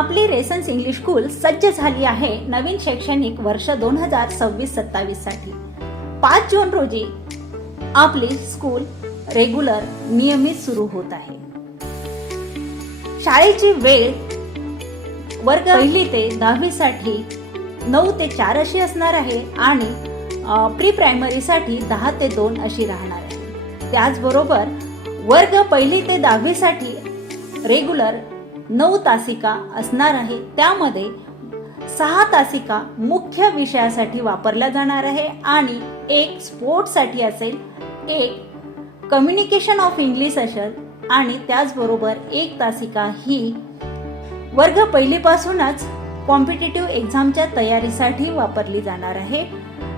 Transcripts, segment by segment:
आपली रेसन्स English school सज्ज झाली आहे नवीन शैक्षणिक वर्ष 2026-27 साठी। 5 जून रोजी आपली स्कूल रेग्युलर नियमित सुरू होत आहे। शाळेची वेळ वर्ग 1 ते 10वी साठी 9 ते 4 अशी असणार आहे आणि प्री प्रायमरी साठी 10 ते 2 अशी राहणार आहे। त्याचबरोबर वर्ग 1 ते 10वी साठी रेग्युलर 9 तासिका असणार आहे। त्यामध्ये 6 तासिका मुख्य विषयासाठी वापरल्या जाणार आहे आणि एक स्पोर्ट्स साठी असेल, एक कम्युनिकेशन ऑफ इंग्लिश असेल आणि त्याचबरोबर 1 तासिका ही वर्ग 1 पासूनच कॉम्पिटिटिव्ह एक्झामच्या तयारीसाठी वापरली जाणार आहे।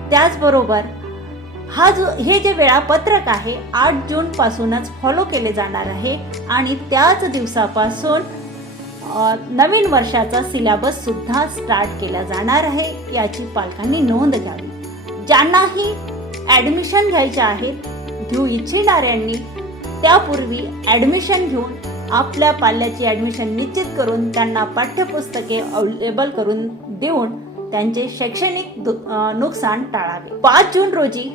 त्याचबरोबर हे जे वेळापत्रक आहे 8 जून पासूनच फॉलो केले जाणार आहे आणि त्याच दिवसापासून नवीन वर्षाचा सिलेबस सुद्धा स्टार्ट केला जाणार आहे। याची पालकांनी नोंद घ्यावी। ज्यांनाही ऍडमिशन घ्यायचे आहेत, घेऊ इच्छिणाऱ्यांनी त्यापूर्वी ऍडमिशन घेऊन आपल्या पाल्याची ऍडमिशन निश्चित करून त्यांना पाठ्यपुस्तके अवेलेबल करून देऊन त्यांचे शैक्षणिक नुकसान टाळावे। 5 जून रोजी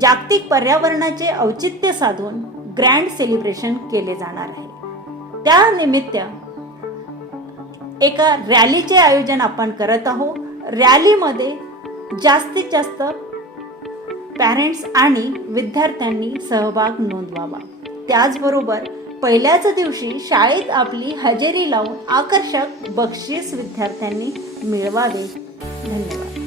जागतिक पर्यावरणाचे औचित्य साधून ग्रँड सेलिब्रेशन केले जाणार आहे। त्या निमित्त एका रॅलीचे आयोजन आपण करत आहोत। रॅलीमध्ये जास्तीत जास्त पॅरेंट्स आणि विद्यार्थ्यांनी सहभाग नोंदवावा। त्याचबरोबर पहिल्याच दिवशी शाळेत आपली हजेरी लावून आकर्षक बक्षीस विद्यार्थ्यांनी मिळवावे। धन्यवाद।